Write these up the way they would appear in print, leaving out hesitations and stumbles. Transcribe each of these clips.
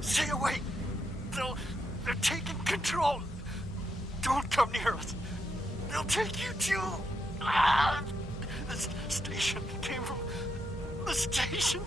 Stay away! They're taking control! Don't come near us! They'll take you too! This station came from the station!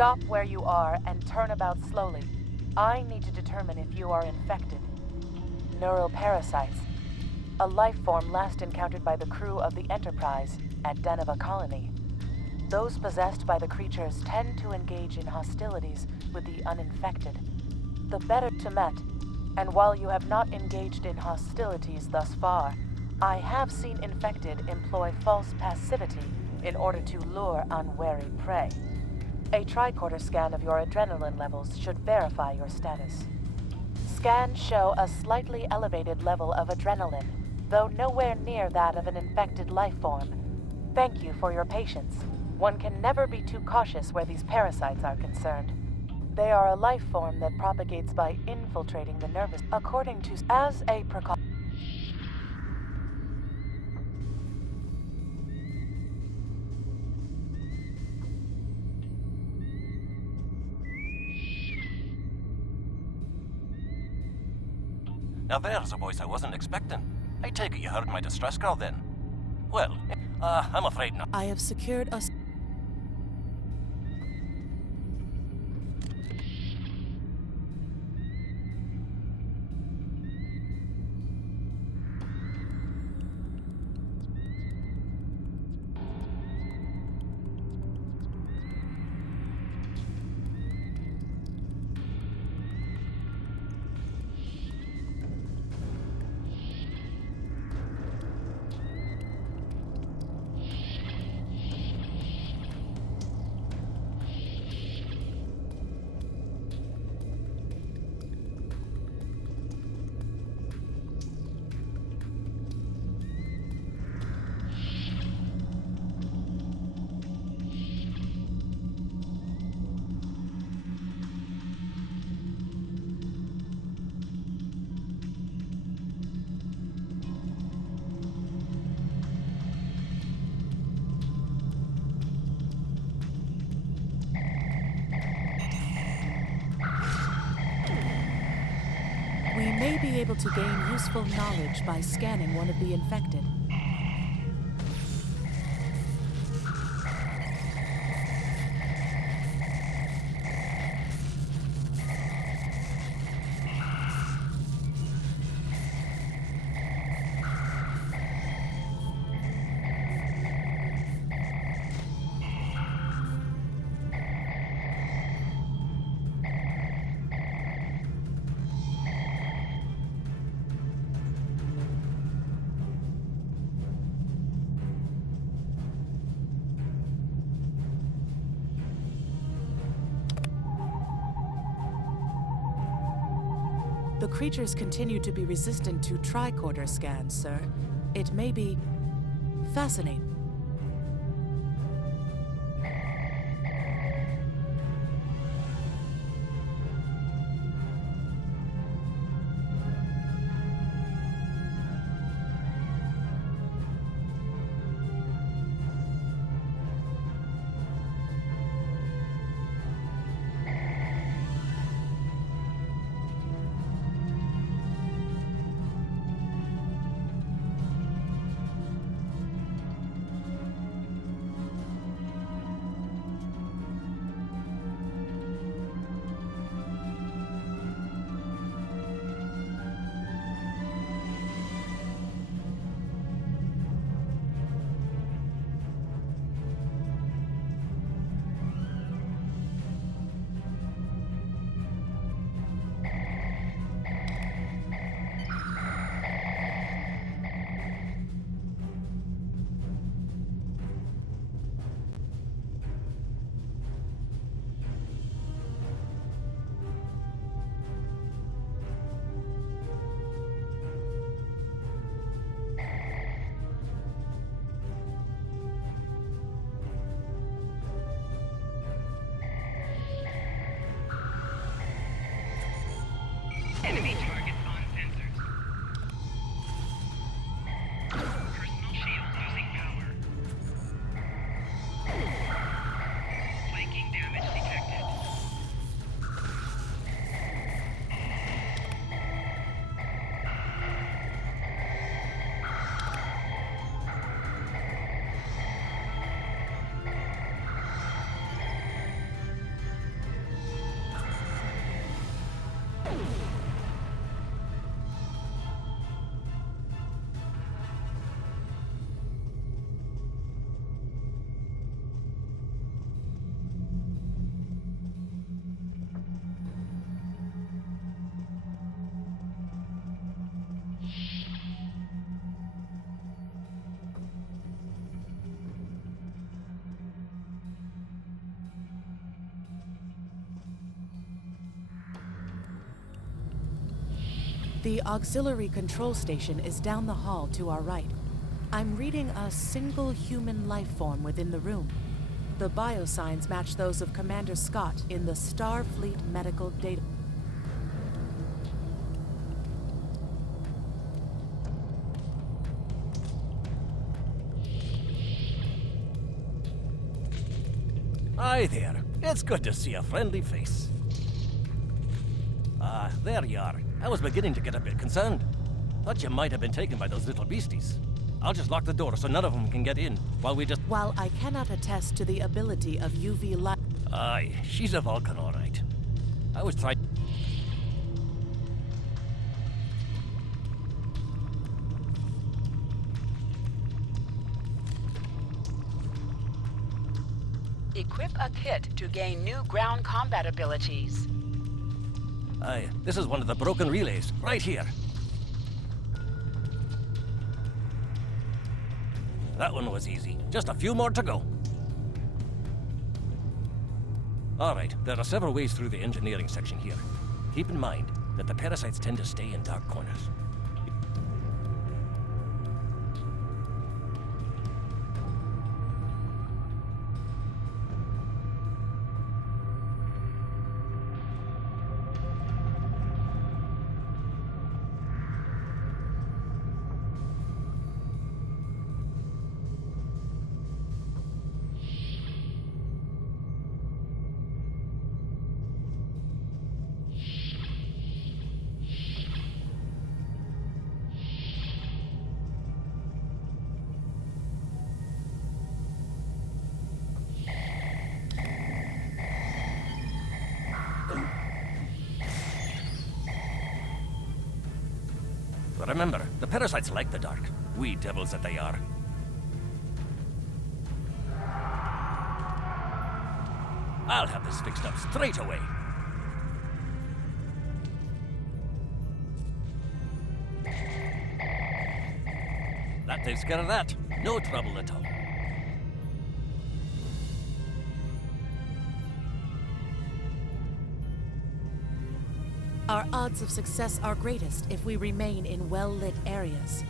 Stop where you are and turn about slowly. I need to determine if you are infected. Neural parasites. A life form last encountered by the crew of the Enterprise at Deneva Colony. Those possessed by the creatures tend to engage in hostilities with the uninfected. The better to met, and while you have not engaged in hostilities thus far, I have seen infected employ false passivity in order to lure unwary prey. A tricorder scan of your adrenaline levels should verify your status. Scans show a slightly elevated level of adrenaline, though nowhere near that of an infected life form. Thank you for your patience. One can never be too cautious where these parasites are concerned. They are a life form that propagates by infiltrating the nervous, according to as a precaution. Now there's a voice I wasn't expecting. I take it you heard my distress call then. Well, I'm afraid not. I have secured a... We may be able to gain useful knowledge by scanning one of the infected. The creatures continue to be resistant to tricorder scans, sir. It may be fascinating. Enemy target on sensors. Personal shield losing power. Flanking damage detected. The auxiliary control station is down the hall to our right. I'm reading a single human life form within the room. The biosigns match those of Commander Scott in the Starfleet medical data. Hi there. It's good to see a friendly face. Ah, there you are. I was beginning to get a bit concerned. Thought you might have been taken by those little beasties. I'll just lock the door so none of them can get in while we just... While I cannot attest to the ability of UV light... Aye, she's a Vulcan, all right. I was trying... Equip a kit to gain new ground combat abilities. Aye, this is one of the broken relays, right here. That one was easy. Just a few more to go. All right, there are several ways through the engineering section here. Keep in mind that the parasites tend to stay in dark corners. But remember, the parasites like the dark. Wee devils that they are. I'll have this fixed up straight away. That takes care of that. No trouble at all. Our odds of success are greatest if we remain in well-lit areas.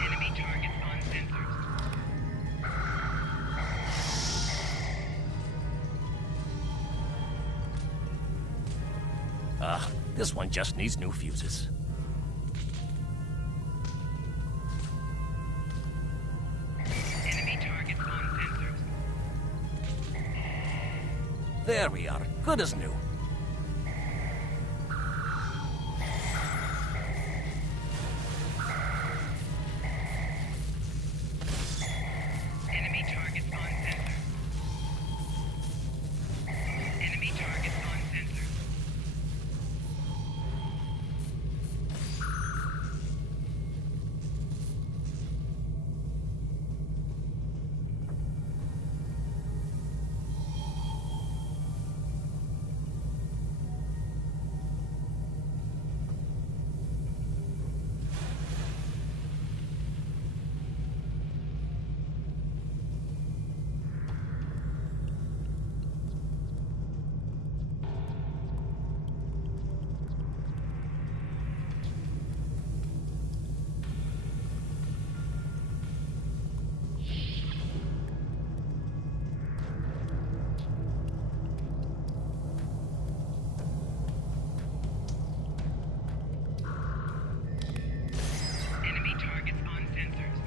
Enemy targets on sensors. This one just needs new fuses. Enemy targets on sensors. There we are. Good as new. Enemy targets on sensors. Enemy targets on sensors. Enemy targets on sensors.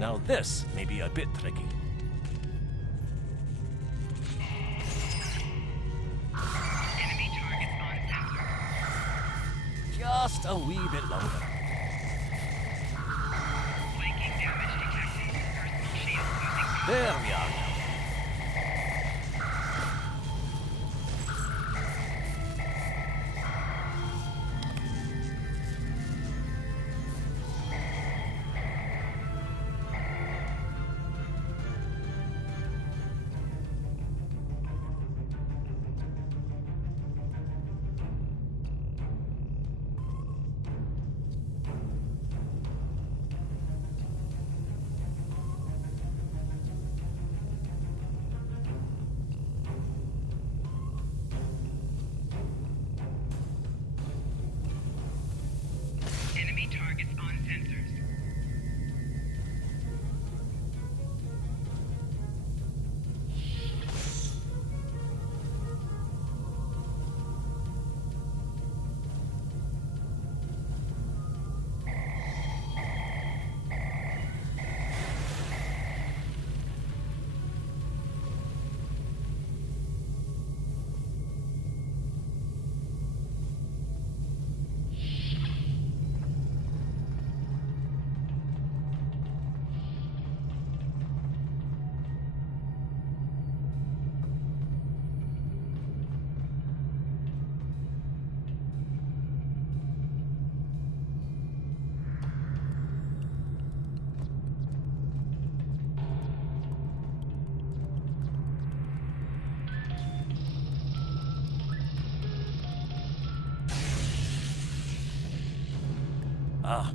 Now this may be a bit tricky. Enemy targets on sensors. Just a wee bit longer. Flanking damage detected. Personal shield losing power. There we are now.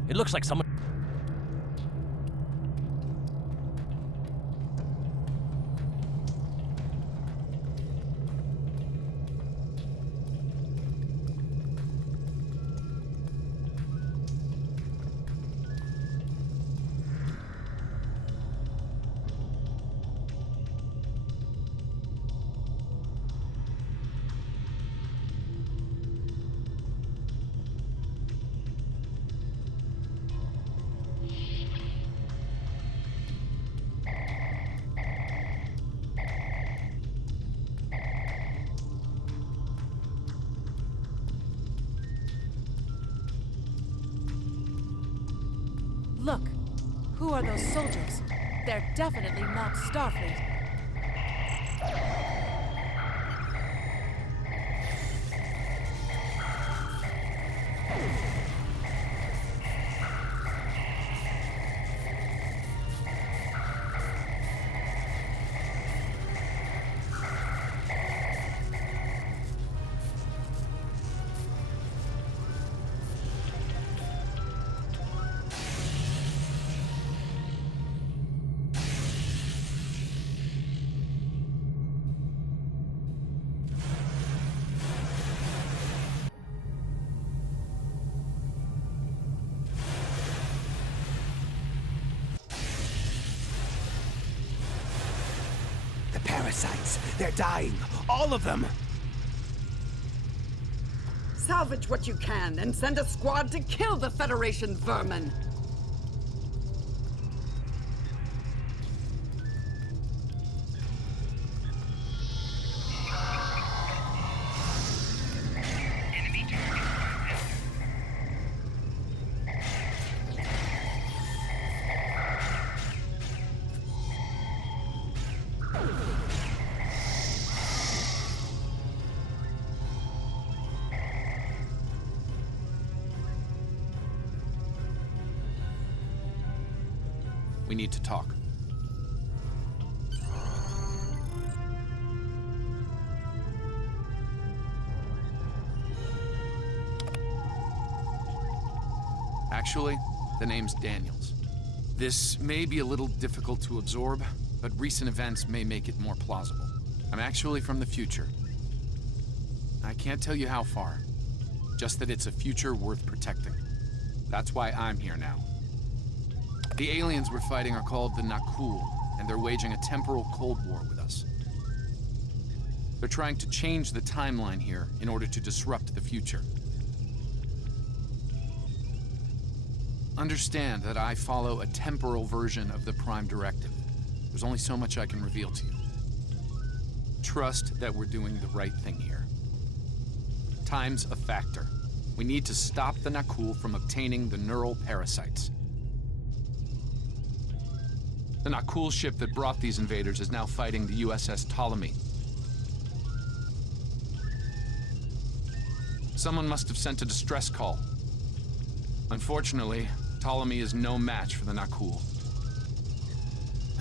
It looks like someone... Look, who are those soldiers? They're definitely not Starfleet. The parasites, they're dying. All of them. Salvage what you can and send a squad to kill the Federation vermin. Enemy target detected. We need to talk. Actually, the name's Daniels. This may be a little difficult to absorb, but recent events may make it more plausible. I'm actually from the future. I can't tell you how far, just that it's a future worth protecting. That's why I'm here now. The aliens we're fighting are called the Nakul, and they're waging a temporal Cold War with us. They're trying to change the timeline here in order to disrupt the future. Understand that I follow a temporal version of the Prime Directive. There's only so much I can reveal to you. Trust that we're doing the right thing here. Time's a factor. We need to stop the Nakul from obtaining the neural parasites. The Nakul ship that brought these invaders is now fighting the USS Ptolemy. Someone must have sent a distress call. Unfortunately, Ptolemy is no match for the Nakul.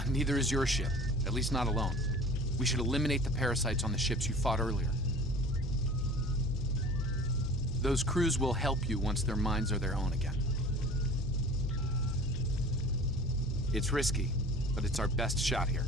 Neither is your ship, at least not alone. We should eliminate the parasites on the ships you fought earlier. Those crews will help you once their minds are their own again. It's risky, but it's our best shot here.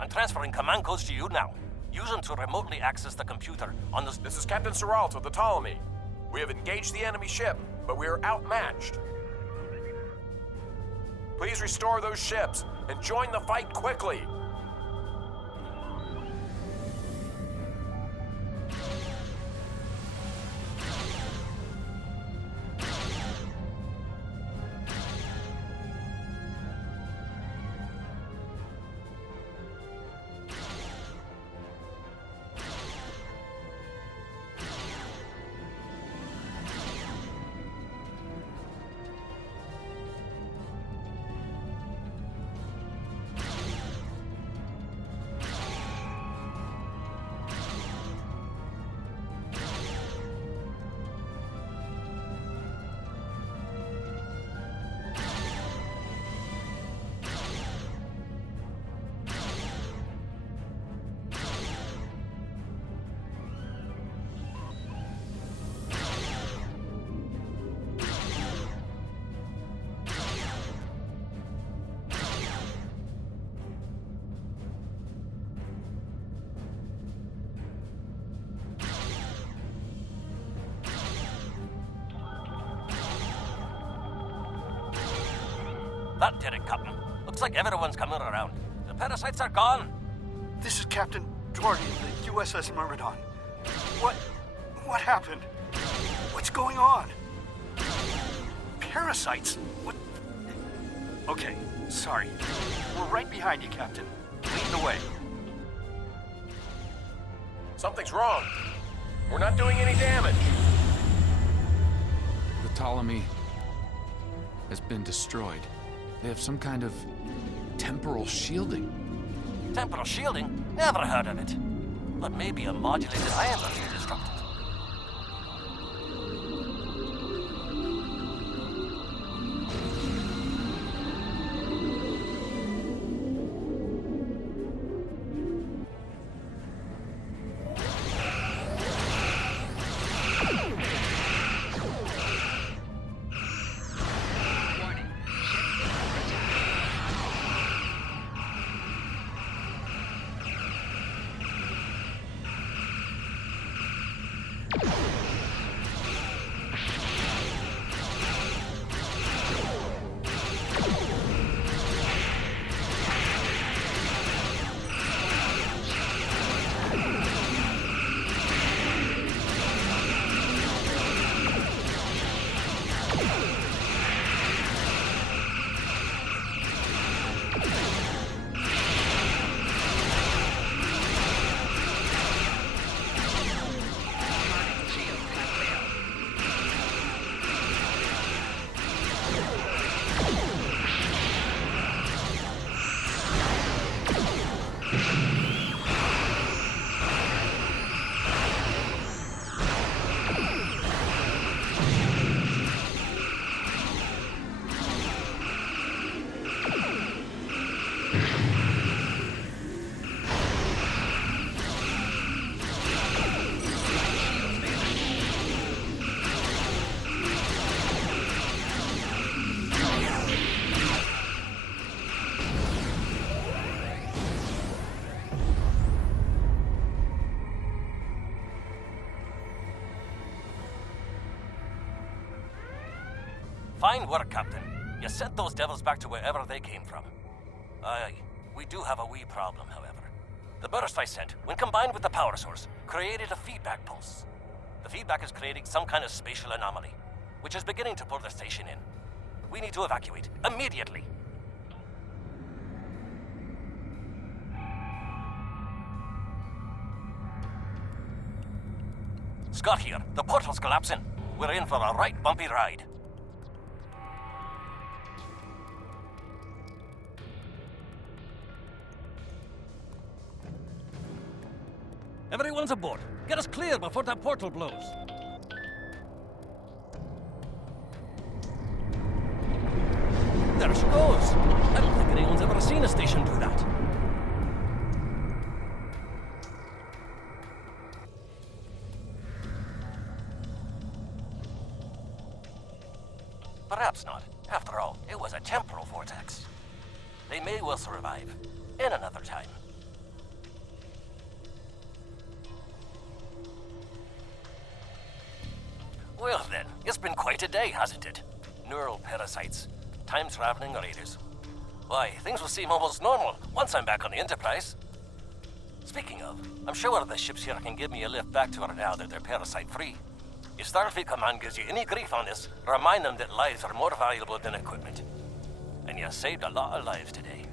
I'm transferring command codes to you now. Use them to remotely access the computer on the... This is Captain Seralt of the Ptolemy. We have engaged the enemy ship, but we are outmatched. Please restore those ships and join the fight quickly. That did it, Captain. Looks like everyone's coming around. The parasites are gone. This is Captain Doherty of the USS Myrmidon. What happened? What's going on? Parasites? What? Okay, sorry. We're right behind you, Captain. Lead the way. Something's wrong. We're not doing any damage. The Ptolemy has been destroyed. They have some kind of temporal shielding. Temporal shielding? Never heard of it. But maybe a modulated ion must be destructed. Fine work, Captain. You sent those devils back to wherever they came from. Aye, we do have a wee problem, however. The burst I sent, when combined with the power source, created a feedback pulse. The feedback is creating some kind of spatial anomaly, which is beginning to pull the station in. We need to evacuate, immediately. Scott here. The portal's collapsing. We're in for a right bumpy ride. Everyone's aboard. Get us clear before that portal blows. There she goes. I don't think anyone's ever seen a station do that. Perhaps not. After all, it was a temporal vortex. They may well survive. In another time. Well then, it's been quite a day, hasn't it? Neural parasites, time-traveling raiders. Why, things will seem almost normal once I'm back on the Enterprise. Speaking of, I'm sure the ships here can give me a lift back to her now that they're parasite-free. If Starfleet Command gives you any grief on this, remind them that lives are more valuable than equipment. And you saved a lot of lives today.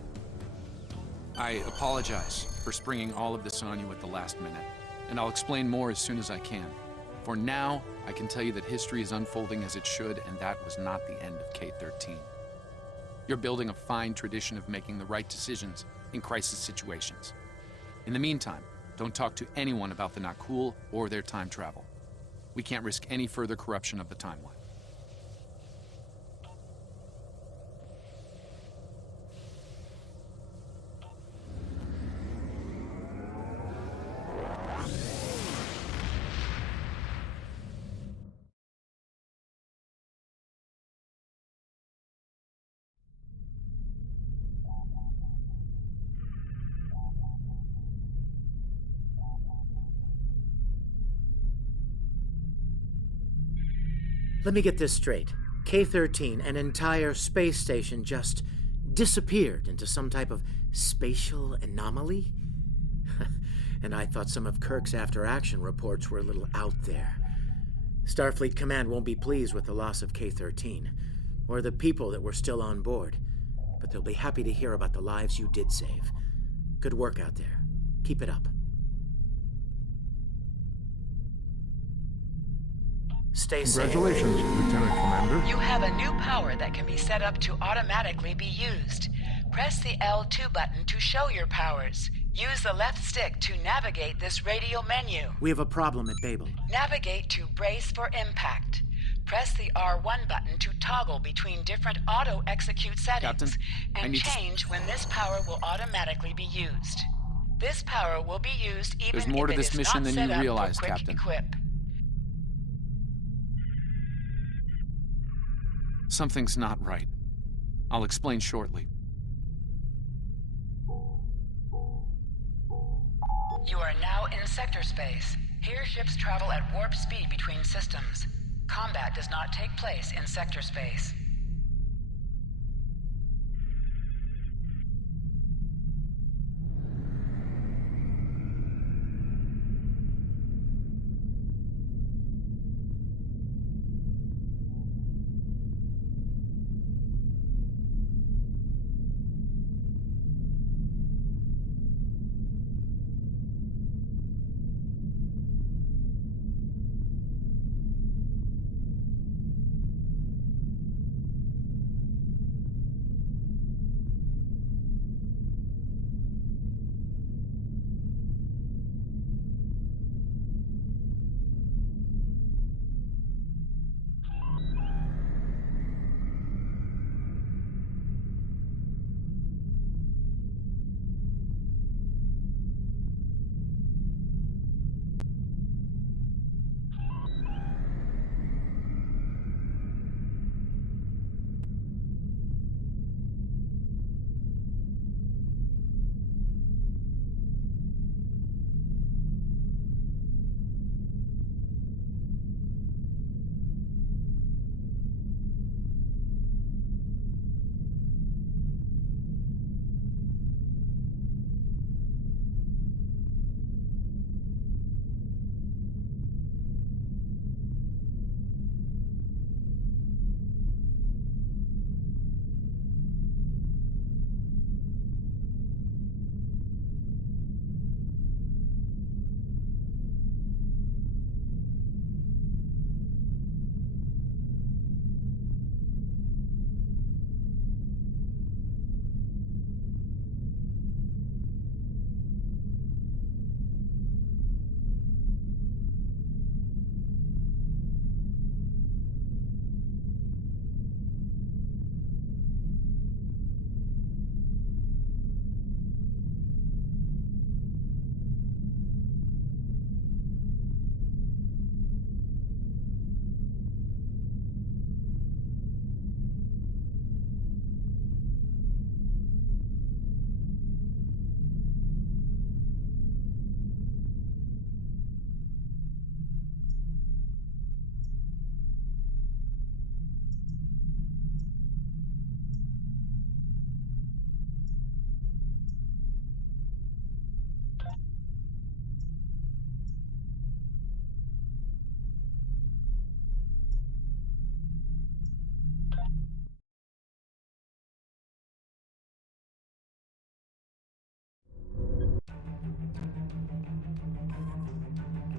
I apologize for springing all of this on you at the last minute, and I'll explain more as soon as I can. For now, I can tell you that history is unfolding as it should, and that was not the end of K-13. You're building a fine tradition of making the right decisions in crisis situations. In the meantime, don't talk to anyone about the Nakul or their time travel. We can't risk any further corruption of the timeline. Let me get this straight. K-13, an entire space station just disappeared into some type of spatial anomaly. And I thought some of Kirk's after-action reports were a little out there. Starfleet Command won't be pleased with the loss of K-13, or the people that were still on board, but they'll be happy to hear about the lives you did save. Good work out there. Keep it up. Stay safe. Congratulations, Lieutenant Commander. You have a new power that can be set up to automatically be used. Press the L2 button to show your powers. Use the left stick to navigate this radial menu. We have a problem at Babel. Navigate to Brace for Impact. Press the R1 button to toggle between different auto-execute settings, Captain, and change when this power will automatically be used. This power will be used even There's more if to it this is mission not than set you up realize, for quick Captain. Equip. Something's not right. I'll explain shortly. You are now in sector space. Here ships travel at warp speed between systems. Combat does not take place in sector space.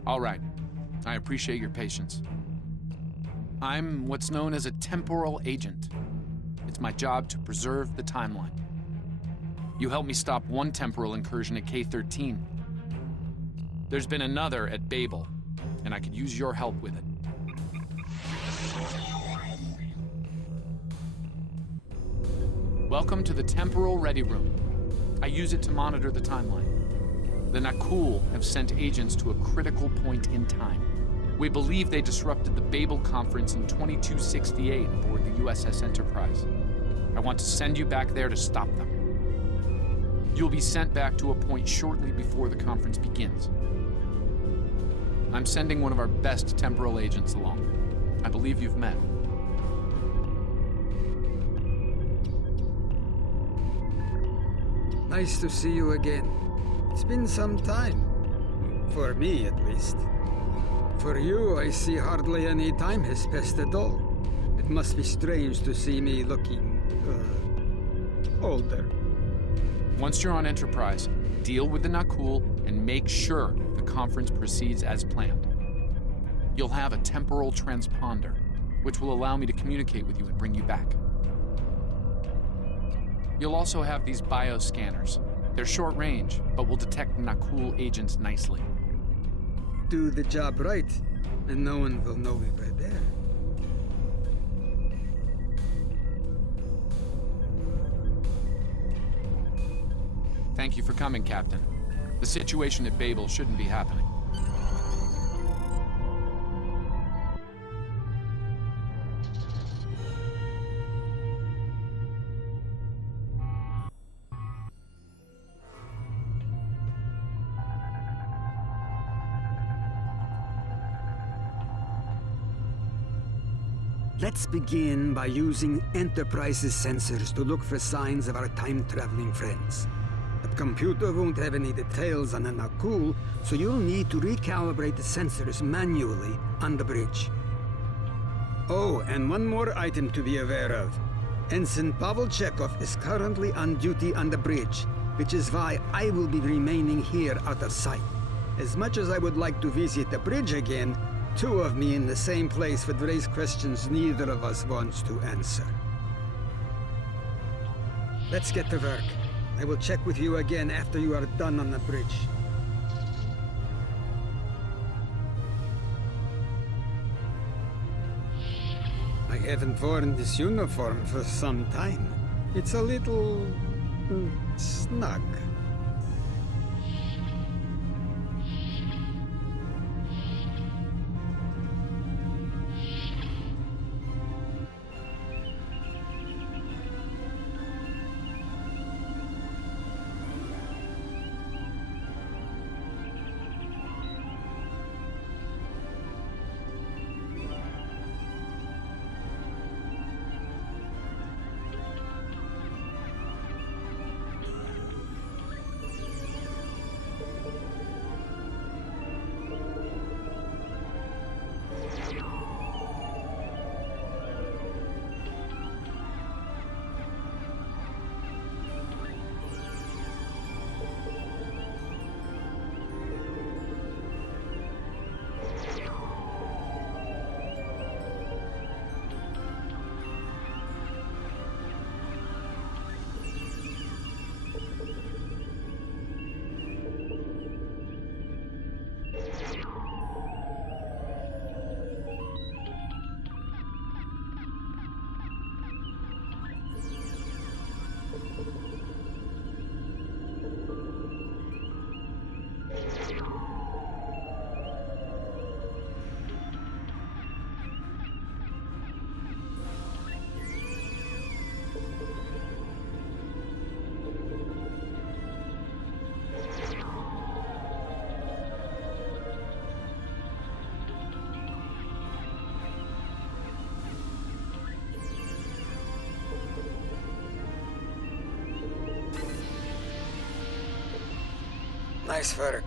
All right. I appreciate your patience. I'm what's known as a temporal agent. It's my job to preserve the timeline. You helped me stop one temporal incursion at K-13. There's been another at Babel, and I could use your help with it. Welcome to the Temporal Ready Room. I use it to monitor the timeline. The Nakul have sent agents to a critical point in time. We believe they disrupted the Babel Conference in 2268 aboard the USS Enterprise. I want to send you back there to stop them. You'll be sent back to a point shortly before the conference begins. I'm sending one of our best temporal agents along. I believe you've met. Nice to see you again. It's been some time. For me, at least. For you, I see hardly any time has passed at all. It must be strange to see me looking, older. Once you're on Enterprise, deal with the Nakul and make sure the conference proceeds as planned. You'll have a temporal transponder, which will allow me to communicate with you and bring you back. You'll also have these bioscanners. They're short range, but will detect Nakul agents nicely. Do the job right, and no one will know we were there. Thank you for coming, Captain. The situation at Babel shouldn't be happening. Let's begin by using Enterprise's sensors to look for signs of our time-traveling friends. The computer won't have any details on the Nakul, so you'll need to recalibrate the sensors manually on the bridge. Oh, and one more item to be aware of. Ensign Pavel Chekhov is currently on duty on the bridge, which is why I will be remaining here out of sight. As much as I would like to visit the bridge again, two of me in the same place would raise questions neither of us wants to answer. Let's get to work. I will check with you again after you are done on the bridge. I haven't worn this uniform for some time. It's a little... snug. Nice work.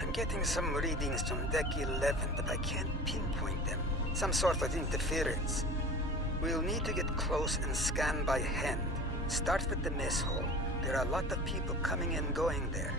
I'm getting some readings from Deck 11, but I can't pinpoint them. Some sort of interference. We'll need to get close and scan by hand. Start with the mess hall. There are a lot of people coming and going there.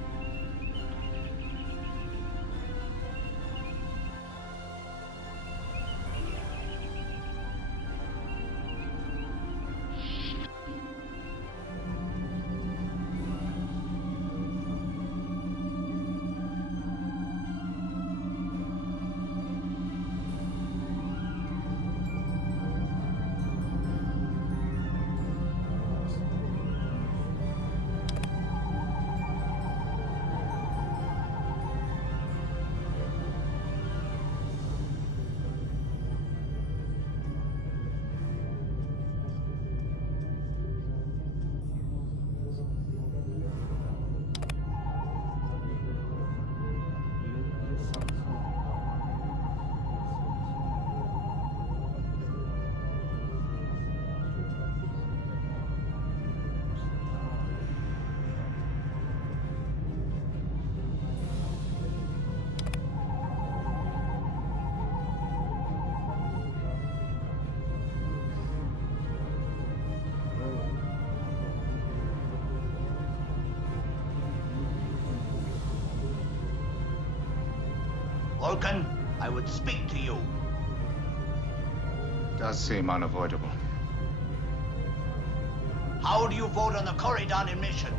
Vulcan, I would speak to you. Does seem unavoidable. How do you vote on the Corridon mission?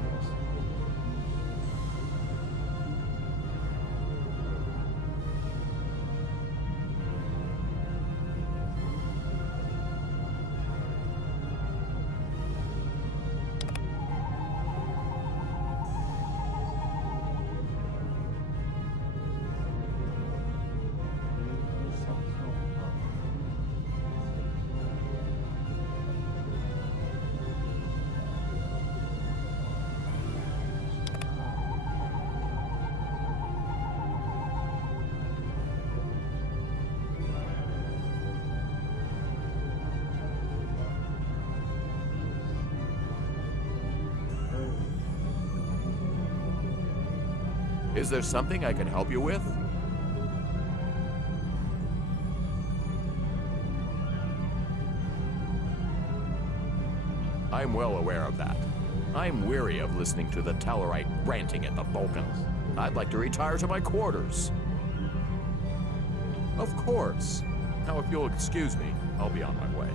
Is there something I can help you with? I'm well aware of that. I'm weary of listening to the Tellarite ranting at the Vulcans. I'd like to retire to my quarters. Of course. Now, if you'll excuse me, I'll be on my way.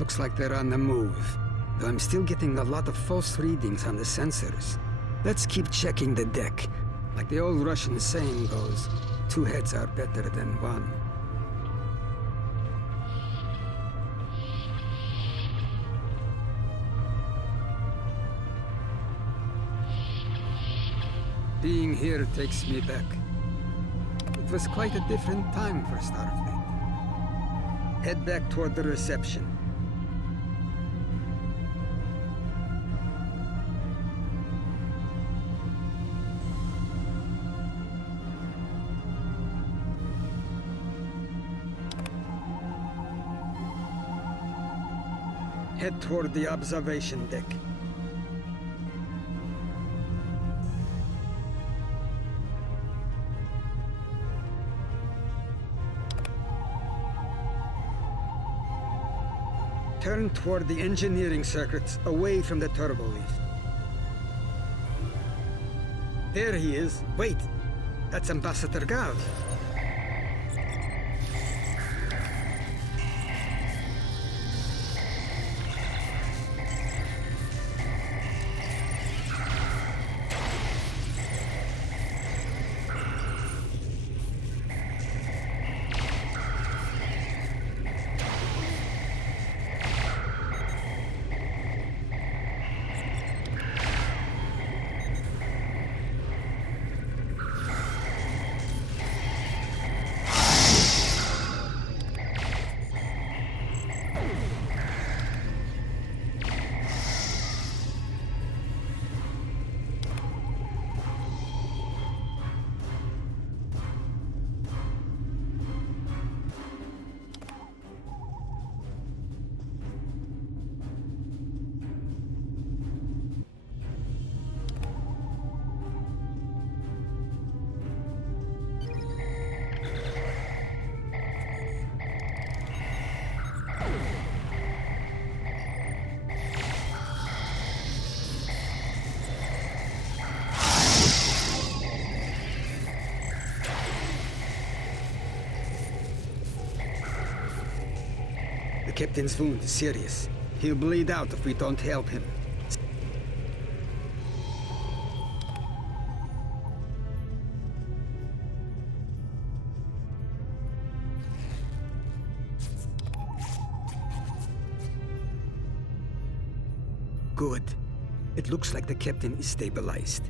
Looks like they're on the move. Though I'm still getting a lot of false readings on the sensors. Let's keep checking the deck. Like the old Russian saying goes, 2 heads are better than 1. Being here takes me back. It was quite a different time for Starfleet. Head back toward the reception. Head toward the observation deck. Turn toward the engineering circuits, away from the turbo lift. There he is. Wait, that's Ambassador Gav. captain's wound is serious. He'll bleed out if we don't help him. Good. It looks like the captain is stabilized.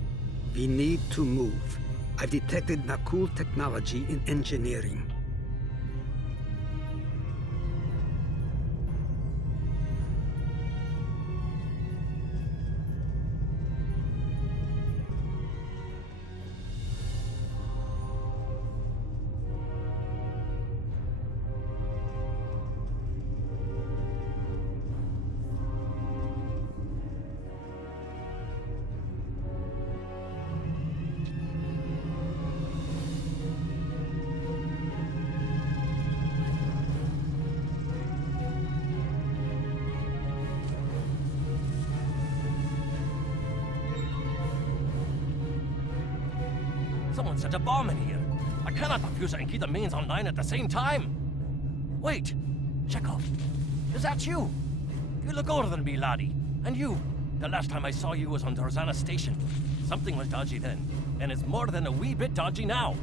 We need to move. I've detected Nakul technology in engineering. Someone set a bomb in here. I cannot defuse it and keep the mains online at the same time. Wait, Chekhov, is that you? You look older than me, laddie. And you, the last time I saw you was on Dorzana Station. Something was dodgy then, and it's more than a wee bit dodgy now.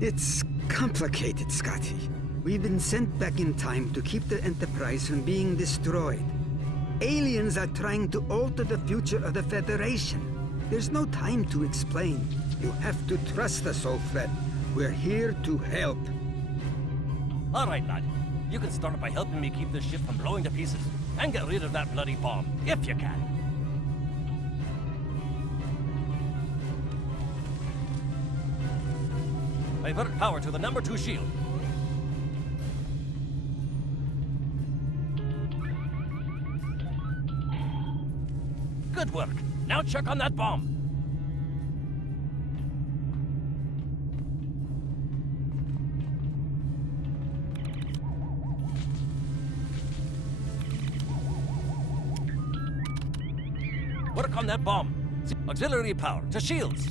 It's complicated, Scotty. We've been sent back in time to keep the Enterprise from being destroyed. Aliens are trying to alter the future of the Federation. There's no time to explain. You have to trust us, old friend. We're here to help. All right, lad. You can start by helping me keep this ship from blowing to pieces. And get rid of that bloody bomb, if you can. Divert power to the number 2 shield. Good work. Now check on that bomb. Work on that bomb. Auxiliary power to shields.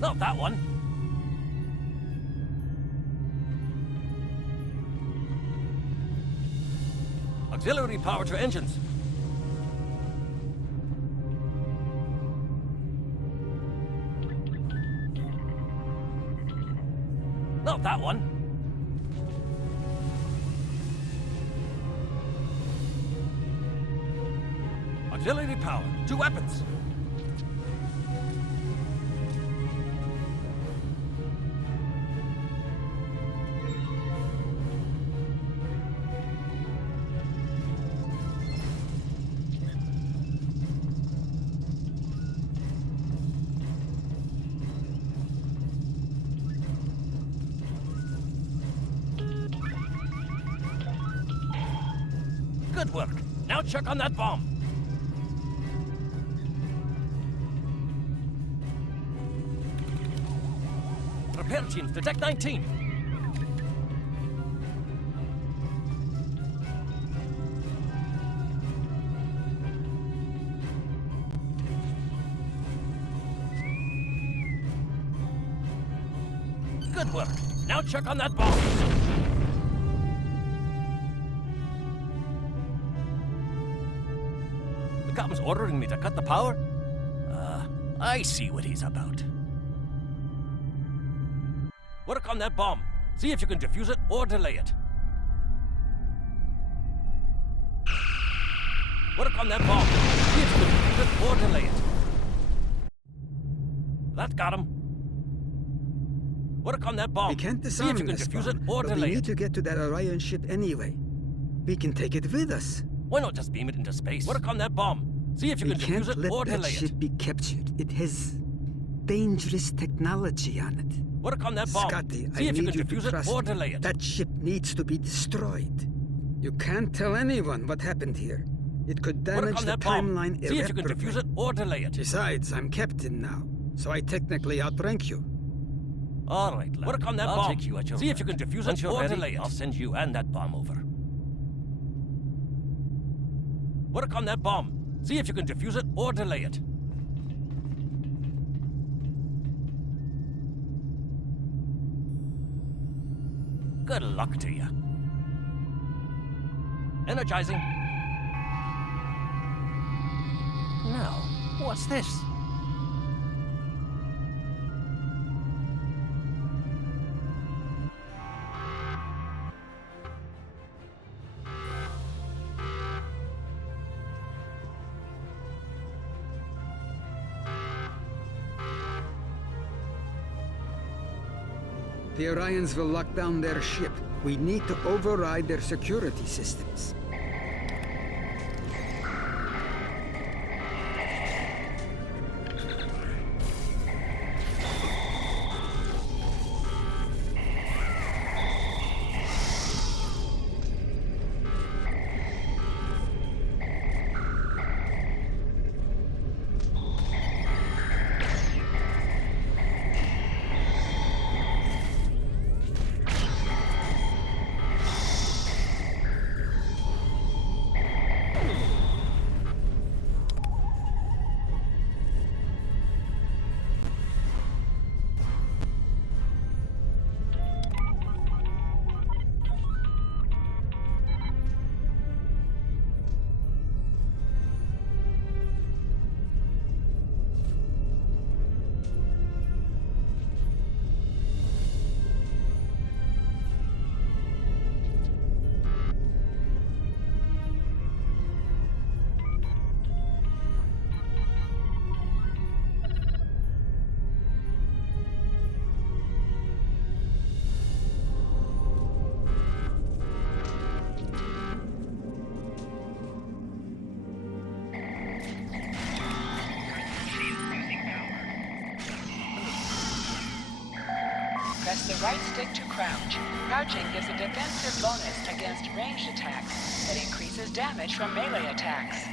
Not that one. Auxiliary power to engines. Not that one. Auxiliary power to weapons. Good work. Now check on that bomb. Repair teams to Deck 19. Good work. Now check on that bomb. The captain's ordering me to cut the power? I see what he's about. Work on that bomb. See if you can defuse it or delay it. Work on that bomb. See if you can defuse it or delay it. That got him. Work on that bomb. We can't See disarm if you can this defuse it bomb, or but we delay need it. to get to that Orion ship anyway. We can take it with us. Why not just beam it into space? Work on that bomb. See if you We can can't defuse it let or that delay ship it. be captured. It has dangerous technology on it. Work on that bomb. Scotty, See I if you need can you to defuse it trust or me. delay it. That ship needs to be destroyed. You can't tell anyone what happened here. It could Work damage on the that bomb. timeline See if you can irreparably. defuse it or delay it. Besides, I'm captain now, so I technically outrank you. All right, lad. Work on that I'll bomb. take you at your See if you word. can defuse Once it you're or ready, delay it. I'll send you and that bomb over. Work on that bomb. See if you can defuse it or delay it. Good luck to you. Energizing. Now, what's this? The Orions will lock down their ship. We need to override their security systems. Press the right stick to crouch. Crouching gives a defensive bonus against ranged attacks that increases damage from melee attacks.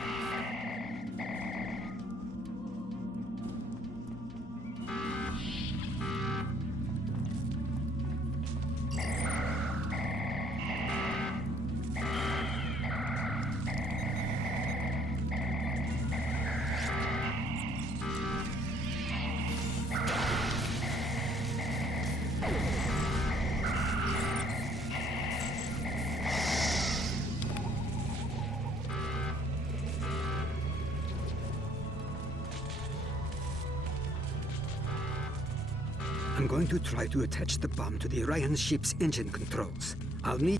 I'm going to try to attach the bomb to the Orion ship's engine controls. I'll need...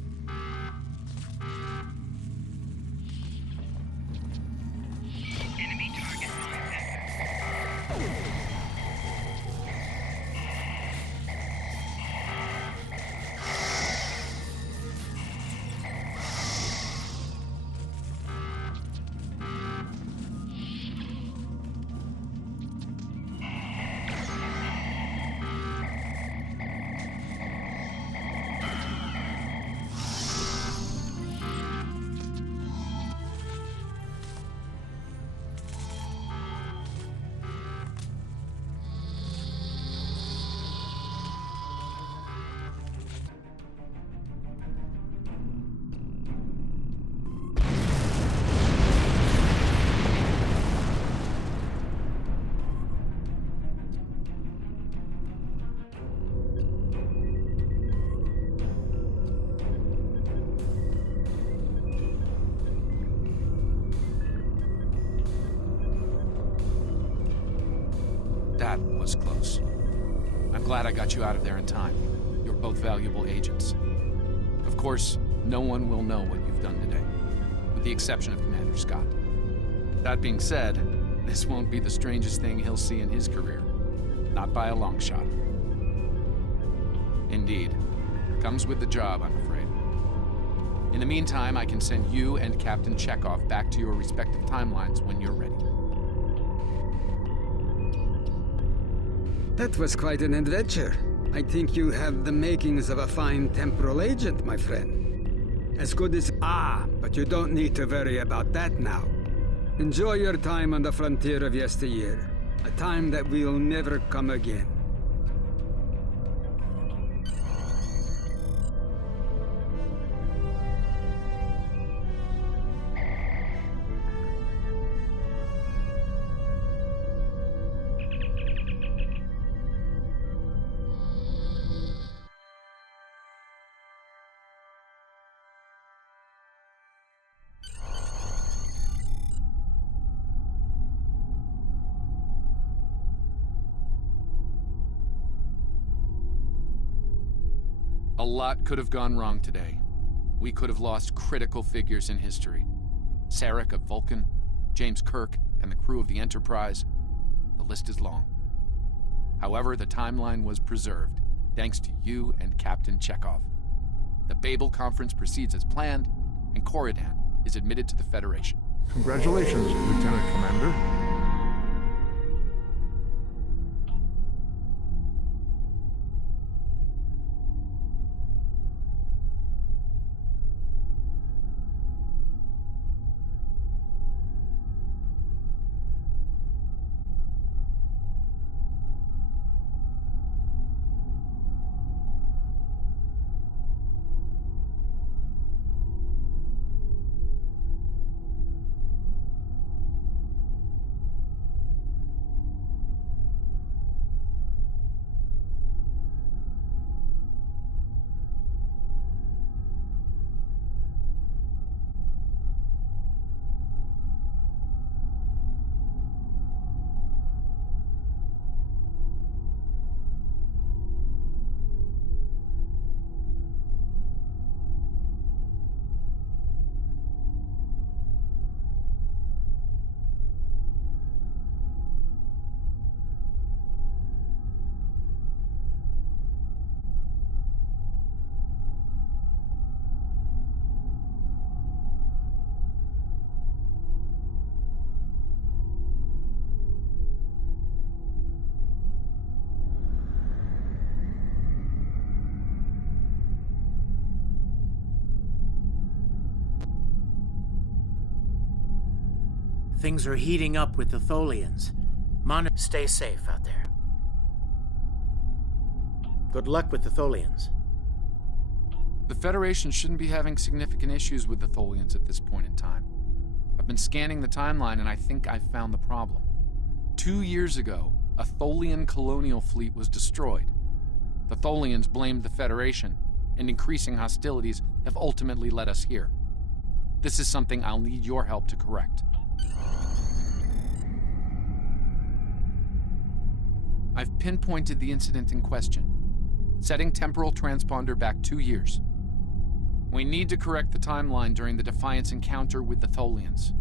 Enemy target That was close. I'm glad I got you out of there in time. You're both valuable agents. Of course, no one will know what you've done today, with the exception of Commander Scott. That being said, this won't be the strangest thing he'll see in his career. Not by a long shot. Indeed. Comes with the job, I'm afraid. In the meantime, I can send you and Captain Chekhov back to your respective timelines when you're ready. That was quite an adventure. I think you have the makings of a fine temporal agent, my friend. As good as... Ah, but you don't need to worry about that now. Enjoy your time on the frontier of yesteryear. A time that will never come again. A lot could have gone wrong today. We could have lost critical figures in history. Sarek of Vulcan, James Kirk, and the crew of the Enterprise. The list is long. However, the timeline was preserved, thanks to you and Captain Chekhov. The Babel Conference proceeds as planned, and Coridan is admitted to the Federation. Congratulations, Lieutenant Commander. Things are heating up with the Tholians. Stay safe out there. Good luck with the Tholians. The Federation shouldn't be having significant issues with the Tholians at this point in time. I've been scanning the timeline and I think I've found the problem. 2 years ago, a Tholian colonial fleet was destroyed. The Tholians blamed the Federation, and increasing hostilities have ultimately led us here. This is something I'll need your help to correct. I've pinpointed the incident in question, setting temporal transponder back 2 years. We need to correct the timeline during the Defiance encounter with the Tholians.